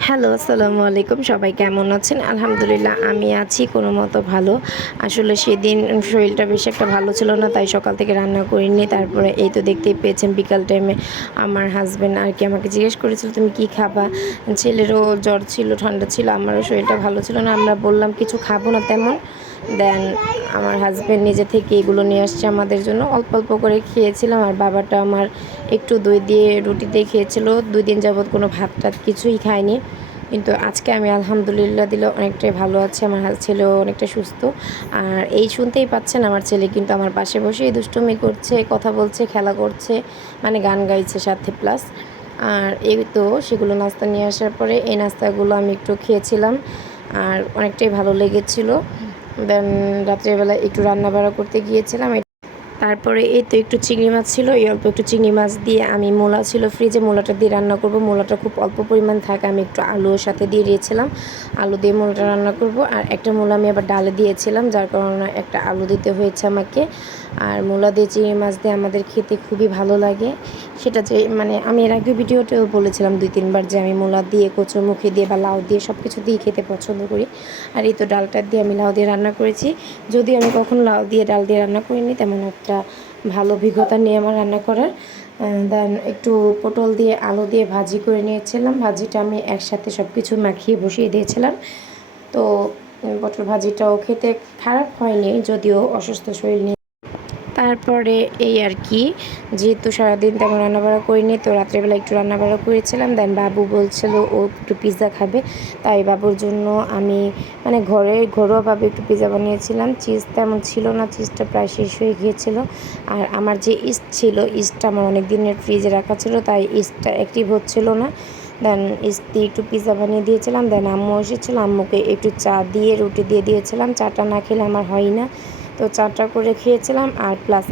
Hello, আসসালামু আলাইকুম। সবাই কেমন আছেন? আলহামদুলিল্লাহ আমি আছি কোনোমতো ভালো। আসলে সেদিন শরীরটা বেশি একটা ভালো ছিল না, তাই সকাল থেকে রান্না করিনি। তারপরে এই তো দেখতেই পেয়েছেন বিকাল টাইমে আমার হাসব্যান্ড আরকি আমাকে জিজ্ঞেস করেছিল, "তুমি কি খাবা?" ছেলেরও জ্বর ছিল, ঠান্ডা ছিল, আমারও শরীরটা ভালো ছিল না। আমরা বললাম কিছু খাবো না তেমন। দেন আমার হাসব্যান্ড নিজে থেকে এগুলো নিয়ে আসছে আমাদের জন্য। অল্প, অল্প করে খেয়েছিলাম আর বাবাটা আমার একটু দই দিয়ে রুটি দিয়ে খেয়েছিল। ২ দিন যাবৎ কোনো ভাত-টাত কিছুই খায়নি। কিন্তু আজকে আমি আলহামদুলিল্লাহ দিলে অনেকটাই ভালো আছি। আমার ছেলেও অনেকটা সুস্থ। আর এই শুনতেই পাচ্ছেন আমার ছেলে কিন্তু আমার পাশে বসেই দুষ্টুমি করছে, কথা বলছে, খেলা করছে, মানে গান গাইছে সাথে প্লাস। আর এই তো সেগুলো নাস্তা নিয়ে আসার পরে এই নাস্তাগুলো আমি একটু খেয়েছিলাম। আর অনেকটাই ভালো লেগেছিল। দেন রাত্রেবেলা একটু রান্না-বাড়া করতে গিয়েছিলাম। তারপরে এই তো একটু চিংড়ি মাছ ছিল, এই অল্প একটু চিংড়ি মাছ দিয়ে আমি মূলা ছিল ফ্রিজে, মূলাটা দিয়ে রান্না করব। মূলাটা খুব অল্প পরিমাণ থাকে, আমি একটু আলুর সাথে দিয়ে দিয়েছিলাম। আলু দিয়ে মূলাটা রান্না করব। আর একটা মূলা আমি আবার ডালে দিয়েছিলাম, যার কারণে একটা আলু দিতে হয়েছে আমাকে। আর মূলা দিয়ে চিংড়ি মাছ দিয়ে আমাদের খেতে খুবই ভালো লাগে। সেটা যে মানে আমি এর আগে ভিডিওতেও বলেছিলাম ২-৩ বার যে আমি মূলা দিয়ে, কচুরমুখী দিয়ে বা লাউ দিয়ে সব কিছু দিয়ে খেতে পছন্দ করি। আর এই তো ডালটা দিয়ে আমি লাউ দিয়ে রান্না করেছি। যদিও আমি কখনো লাউ দিয়ে ডাল দিয়ে রান্না করিনি, তেমন একটা ভালো অভিজ্ঞতা নেই আমার রান্না করার। দেন একটু পটল দিয়ে আলু দিয়ে ভাজি করে নিয়েছিলাম। ভাজিটা আমি একসাথে সব কিছু মাখিয়ে বসিয়ে দিয়েছিলাম। তো পটল ভাজিটাও খেতে খারাপ হয়নি, যদিও অসুস্থ শরীর নিয়ে। তারপরে এই আর কি, যেহেতু সারাদিন তেমন রান্নাবাড়া করিনি, তো রাত্রেবেলা একটু রান্নাবাড়া করেছিলাম। দেন বাবু বলছিল ও একটু পিৎজা খাবে, তাই বাবুর জন্য আমি মানে ঘরোয়াভাবে একটু পিৎজা বানিয়েছিলাম। চিজ তেমন ছিল না, চিজটা প্রায় শেষ হয়ে গিয়েছিল। আর আমার যে ইস্ট ছিল, ইস্টটা আমার অনেক দিনের ফ্রিজে রাখা ছিল, তাই ইস্টটা অ্যাক্টিভ হচ্ছিল না। দেন ইস্ট দিয়ে একটু পিৎজা বানিয়ে দিয়েছিলাম। দেন আম্মু এসেছিলো, আম্মুকে একটু চা দিয়ে রুটি দিয়ে দিয়েছিলাম। চাটা না খেলে আমার হয় না, তো চাটা করে খেয়েছিলাম। আর প্লাস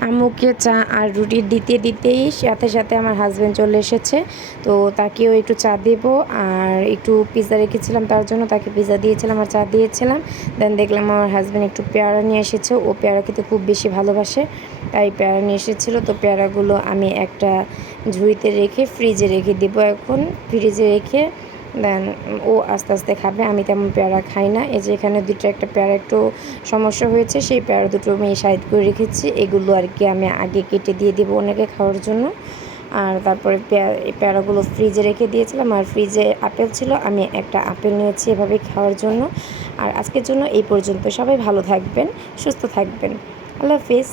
আম্মুকে চা আর রুটি দিতে দিতেই সাথে সাথে আমার হাজব্যান্ড চলে এসেছে, তো তাকেও একটু চা দেবো। আর একটু পিৎজা রেখেছিলাম তার জন্য, তাকে পিৎজা দিয়েছিলাম আর চা দিয়েছিলাম। দেন দেখলাম আমার হাজব্যান্ড একটু পেয়ারা নিয়ে এসেছে, ও পেয়ারা খেতে খুব বেশি ভালোবাসে, তাই পেয়ারা নিয়ে এসেছিলো। তো পেয়ারাগুলো আমি একটা ঝুড়িতে রেখে ফ্রিজে রেখে দেবো, এখন ফ্রিজে রেখে দেন ও আস্তে আস্তে খাবে। আমি তেমন পেয়ারা খাই না। এই যে এখানে একটা পেয়ারা একটু সমস্যা হয়েছে, সেই পেয়ারা দুটো আমি সাইড করে রেখেছি। এগুলো আর কি আমি আগে কেটে দিয়ে দেবো ওনাকে খাওয়ার জন্য। আর তারপরে এই পেয়ারাগুলো ফ্রিজে রেখে দিয়েছিলাম। আর ফ্রিজে আপেল ছিল, আমি একটা আপেল নিয়েছি এভাবে খাওয়ার জন্য। আর আজকের জন্য এই পর্যন্ত। সবাই ভালো থাকবেন, সুস্থ থাকবেন। আল্লাহ হাফিজ।